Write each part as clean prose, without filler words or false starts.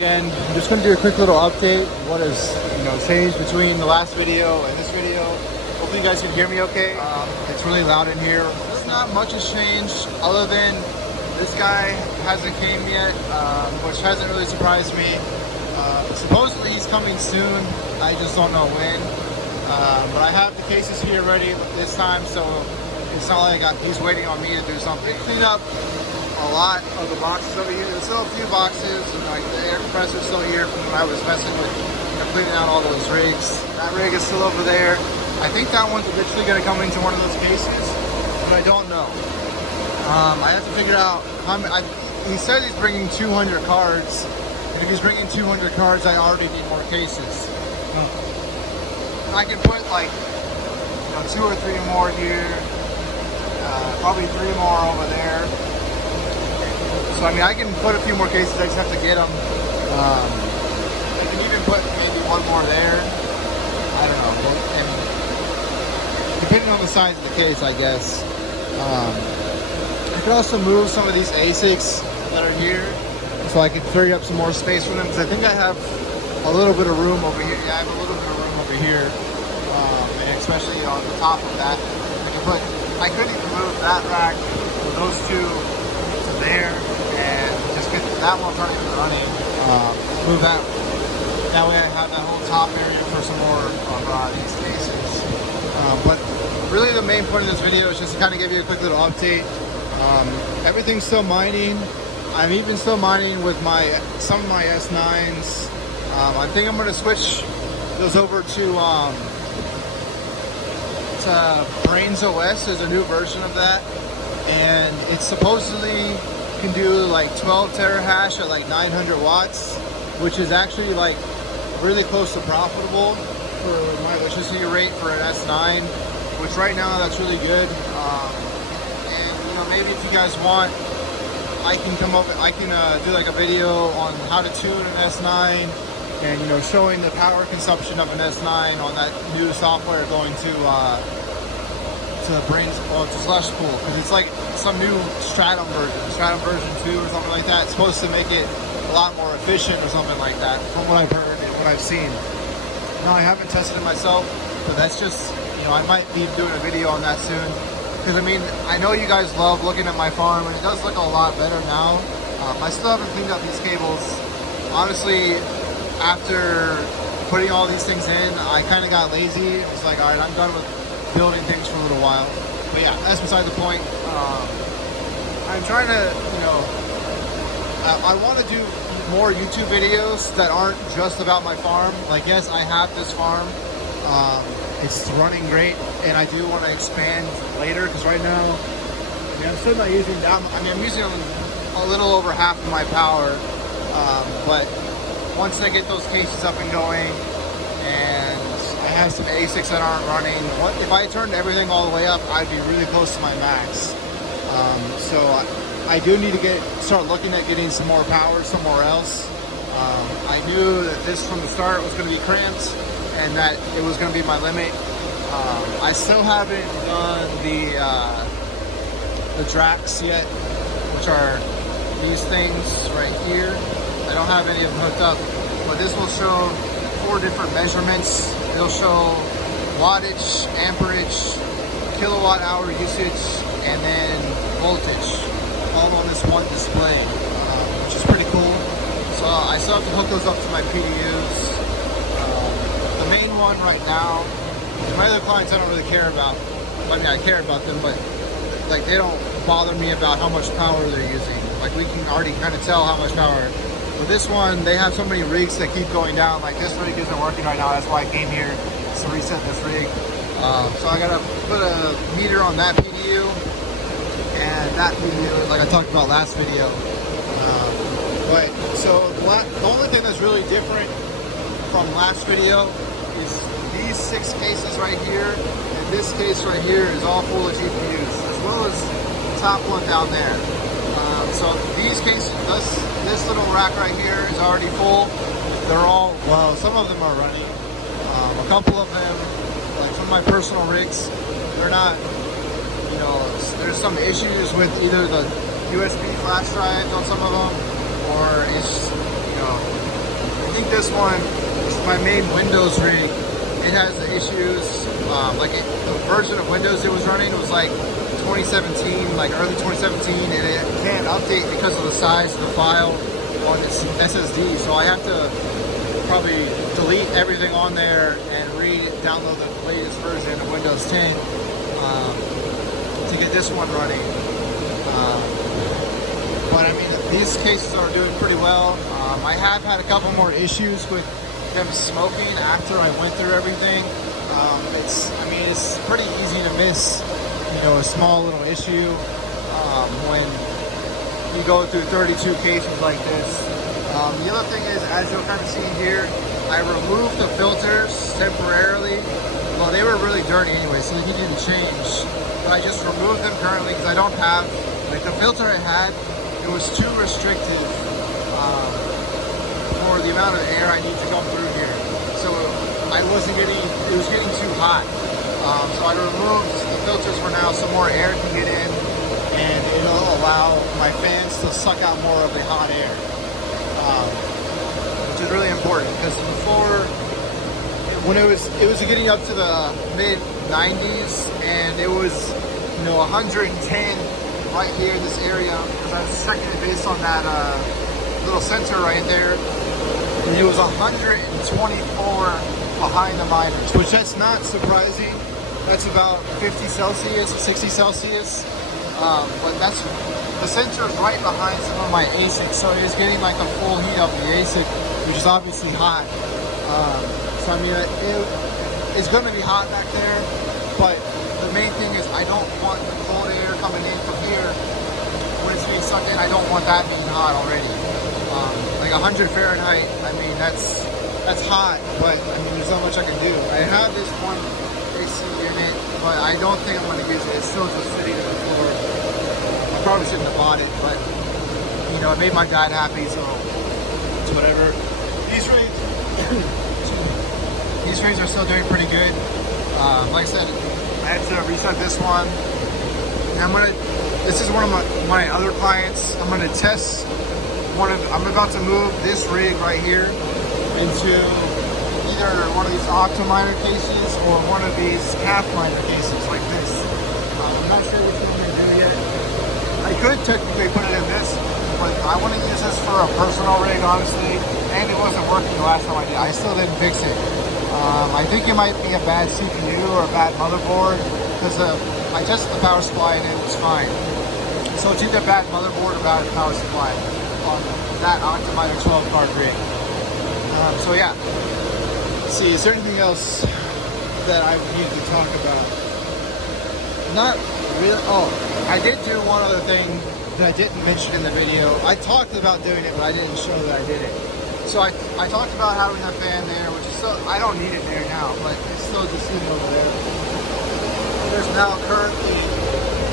And I'm just going to do a quick little update. What has changed between the last video and this video. Hopefully you guys can hear me okay. It's really loud in here. There's not much has changed other than this guy hasn't came yet, which hasn't really surprised me. Supposedly he's coming soon. I just don't know when. But I have the cases here ready this time, so it's not like he's waiting on me to do something. Clean up a lot of the boxes over here. There's still a few boxes, and like the air compressor's still here from when I was messing with cleaning out all those rigs. That rig is still over there. I think that one's eventually going to come into one of those cases, but I don't know. I have to figure out how many. He says he's bringing 200 cards, and if he's bringing 200 cards, I already need more cases. I can put like 2 or 3 more here, probably 3 more over there. So I mean, I can put a few more cases. I just have to get them. I can even put maybe 1 more there. I don't know. And depending on the size of the case, I guess. I could also move some of these ASICs that are here, so I can free up some more space for them. Because I think I have a little bit of room over here. Yeah, I have a little bit of room over here, and especially on the top of that. I could even move that rack with those 2 to there. And just get that one running. Move that. That way I have that whole top area for some more of these cases. But really the main point of this video is just to kind of give you a quick little update. Everything's still mining. I'm even still mining with some of my S9s. I think I'm going to switch those over to Brains OS. There's a new version of that. And it's supposedly can do like 12 terahash at like 900 watts, which is actually like really close to profitable for my electricity rate for an S9, which right now that's really good. And maybe if you guys want, I can do like a video on how to tune an S9 and showing the power consumption of an S9 on that new software going to Brains, to Slush Pool, because it's like some new Stratum version 2 or something like that. It's supposed to make it a lot more efficient or something like that, from what I've heard and what I've seen. Now I haven't tested it myself, but that's just, I might be doing a video on that soon. Because I mean, I know you guys love looking at my farm, and it does look a lot better now. I still haven't cleaned up these cables. Honestly, after putting all these things in, I kind of got lazy. It was like, all right, I'm done with building things for a little while. But yeah, that's beside the point. I'm trying to, I want to do more YouTube videos that aren't just about my farm. Like, yes, I have this farm. It's running great, and I do want to expand later, because right now, I'm still not using that much. I mean, I'm using a little over half of my power. But once I get those cases up and going, and I have some ASICs that aren't running. If I turned everything all the way up, I'd be really close to my max. So I do need to start looking at getting some more power somewhere else. I knew that this from the start was going to be cramped, and that it was going to be my limit. I still haven't done the Drax yet, which are these things right here. I don't have any of them hooked up, but this will show 4 different measurements. It'll show wattage, amperage, kilowatt hour usage, and then voltage, all on this one display, which is pretty cool. So I still have to hook those up to my PDUs. The main one right now, my other clients I don't really care about. I mean, I care about them, but like they don't bother me about how much power they're using. Like we can already kind of tell how much power. With this one, they have so many rigs that keep going down. Like this rig isn't working right now. That's why I came here to reset this rig. So I gotta put a meter on that PDU and that PDU, like I talked about last video. But so the only thing that's really different from last video is these 6 cases right here, and this case right here is all full of GPUs, as well as the top one down there. So these cases, this little rack right here is already full. They're all, well, some of them are running. A couple of them, like some of my personal rigs, they're not, there's some issues with either the USB flash drives on some of them, or it's, think this one is my main Windows rig. It has the issues, the version of Windows it was running was like 2017, like early 2017, and it can't update because of the size of the file on its SSD. So I have to probably delete everything on there and download the latest version of Windows 10 to get this one running. But I mean, these cases are doing pretty well. I have had a couple more issues with them smoking after I went through everything. It's pretty easy to miss, a small little issue when you go through 32 cases like this. The other thing is, as you'll kind of see here, I removed the filters temporarily. Well, they were really dirty anyway, so they needed to change. But I just removed them currently because I don't have, like the filter I had, it was too restrictive for the amount of air I need to come through here. So it was getting too hot. So I removed the filters for now so more air can get in and it'll allow my fans to suck out more of the hot air. Which is really important because before, when it was getting up to the mid 90s and it was 110 right here in this area, because I was checking it based on that little sensor right there, and it was 124 behind the miners, which that's not surprising. That's about 50 Celsius, 60 Celsius, but the sensor is right behind some of my ASICs, so it's getting like the full heat of the ASIC, which is obviously hot. So I mean, it's going to be hot back there, but the main thing is I don't want the cold air coming in from here when it's being sucked in. I don't want that being hot already. Like 100 Fahrenheit, I mean, that's hot, but I mean, there's not much I can do. I have this one AC unit, but I don't think I'm going to use it. It's still just sitting on the floor. I probably shouldn't have bought it, but it made my dad happy, so it's whatever. These rigs are still doing pretty good. Like I said, I had to reset this one. And this is one of my other clients. I'm gonna test I'm about to move this rig right here into either one of these Octominer cases or one of these calf miner cases like this. I'm not sure which one I'm gonna do yet. I could technically put it in this, but I want to use this for a personal rig, honestly. And it wasn't working the last time I did. I still didn't fix it. I think it might be a bad CPU or a bad motherboard because I tested the power supply and it was fine. So it's either a bad motherboard or bad power supply on that Octominer 12 card rig. So yeah. Let's see, is there anything else that I need to talk about? Not really. Oh, I did do one other thing that I didn't mention in the video. I talked about doing it, but I didn't show that I did it. So I talked about having a fan there, which is still, I don't need it there now, but it's still just sitting over there. There's now currently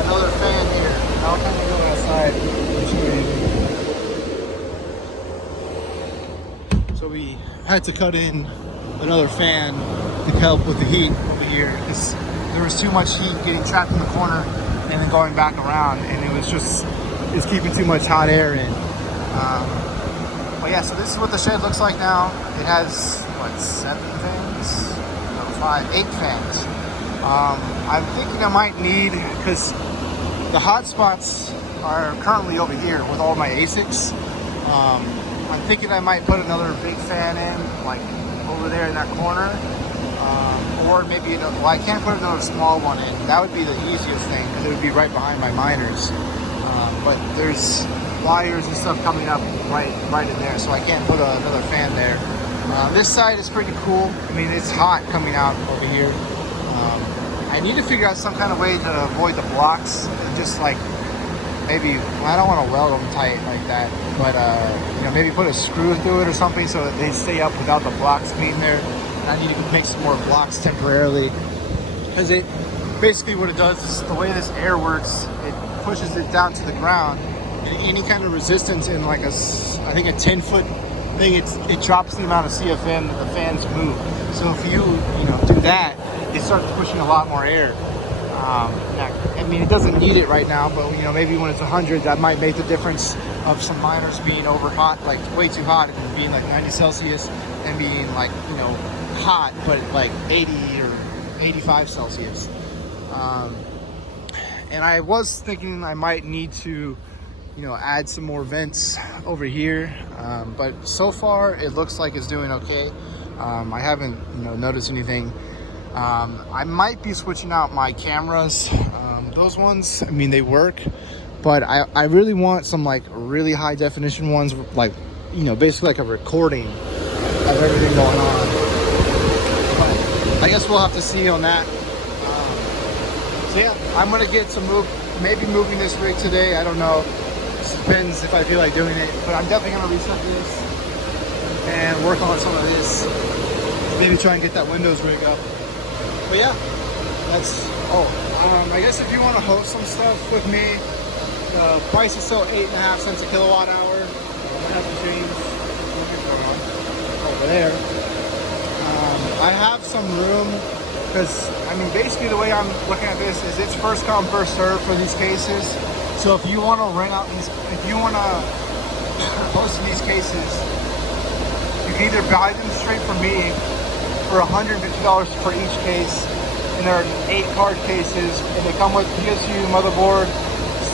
another fan here. I'll kind of go outside and show you. So we had to cut in another fan to help with the heat over here because there was too much heat getting trapped in the corner and then going back around, and it's keeping too much hot air in. But yeah, so this is what the shed looks like now. It has, what, 7 fans? No, 8 fans. I'm thinking I might need, because the hot spots are currently over here with all my ASICs. I'm thinking I might put another big fan in, like over there in that corner. Or maybe, well, I can't put another small one in. That would be the easiest thing because it would be right behind my miners. But there's wires and stuff coming up right in there, so I can't put another fan there. This side is pretty cool. I mean, it's hot coming out over here. I need to figure out some kind of way to avoid the blocks. Just like maybe, well, I don't want to weld them tight like that, but maybe put a screw through it or something so that they stay up without the blocks being there. And I need to make some more blocks temporarily, because it basically what it does is the way this air works, it pushes it down to the ground. And any kind of resistance in like I think a 10-foot thing, it drops the amount of CFM that the fans move. So if you do that, it starts pushing a lot more air. I mean, it doesn't need it right now, but maybe when it's 100, that might make the difference. of some miners being over hot, like way too hot, and being like 90 Celsius, and being like, you know, hot, but like 80 or 85 Celsius. And I was thinking I might need to, you know, add some more vents over here, but so far it looks like it's doing okay. I haven't, you know, noticed anything. I might be switching out my cameras. Those ones, I mean, they work, but I really want some like really high definition ones, like, you know, basically like a recording of everything going on. But I guess we'll have to see on that. So yeah, I'm gonna get some maybe moving this rig today. I don't know. It depends if I feel like doing it, but I'm definitely gonna reset this and work on some of this. Maybe try and get that Windows rig up. But yeah, that's, I guess if you want to host some stuff with me, the price is still 8.5 cents a kilowatt hour. I have to change over there. I have some room, because I mean, basically the way I'm looking at this is it's first come first serve for these cases. So if you want to rent out these, if you want to host these cases, you can either buy them straight from me for $150 for each case, and there are 8 card cases, and they come with PSU, motherboard,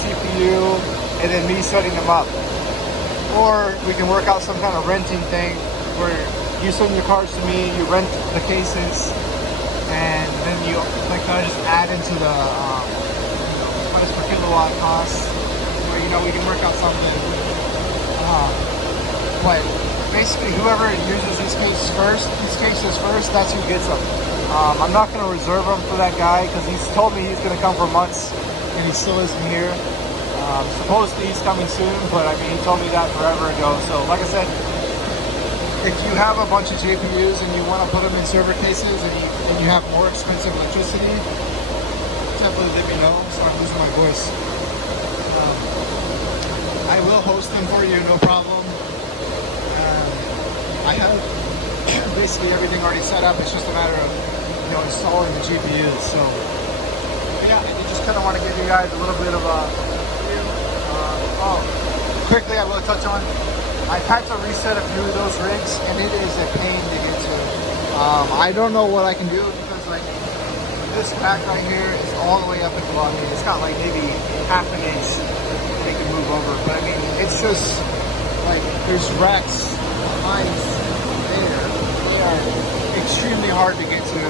CPU, and then me setting them up. Or we can work out some kind of renting thing where you send your cards to me, you rent the cases, and then you like kind of just add into the price per kilowatt cost, where, you know, we can work out something. But basically, whoever uses these cases first, that's who gets them. I'm not going to reserve them for that guy, because he's told me he's going to come for months, and he still isn't here. Supposedly he's coming soon, but I mean, he told me that forever ago. So like I said, if you have a bunch of GPUs and you want to put them in server cases, and you have more expensive electricity, definitely let me know. So I'm losing my voice. I will host them for you, no problem. I have basically everything already set up. It's just a matter of, you know, installing the GPUs. So yeah, I just kind of want to give you guys a little bit of a review. Quickly, I will touch on, I've had to reset a few of those rigs, and it is a pain to get to. I don't know what I can do, because like this back right here is all the way up in the block. It's got like maybe half an inch they can move over, but I mean, it's just like there's racks, lines there. They are extremely hard to get to.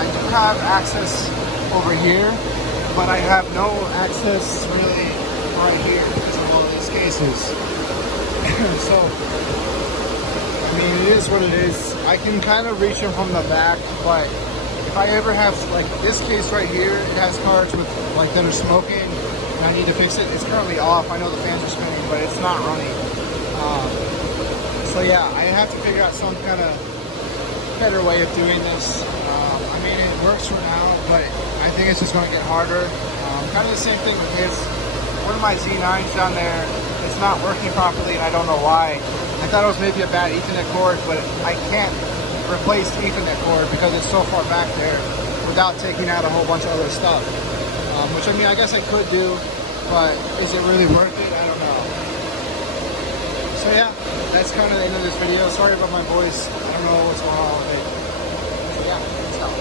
I do have access over here, but I have no access really right here because of all these cases. So, I mean, it is what it is. I can kind of reach them from the back, but if I ever have, like this case right here, it has cards with like that are smoking, and I need to fix it. It's currently off. I know the fans are spinning, but it's not running. So yeah, I have to figure out some kind of better way of doing this. I mean, it works for now, but I think it's just going to get harder. Kind of the same thing with this. One of my Z9s down there, it's not working properly, and I don't know why. I thought it was maybe a bad Ethernet cord, but I can't replace the Ethernet cord because it's so far back there without taking out a whole bunch of other stuff. Which, I mean, I guess I could do, but is it really worth it? I don't know. So yeah, that's kind of the end of this video. Sorry about my voice. I don't know what's going on with it. So yeah, peace out.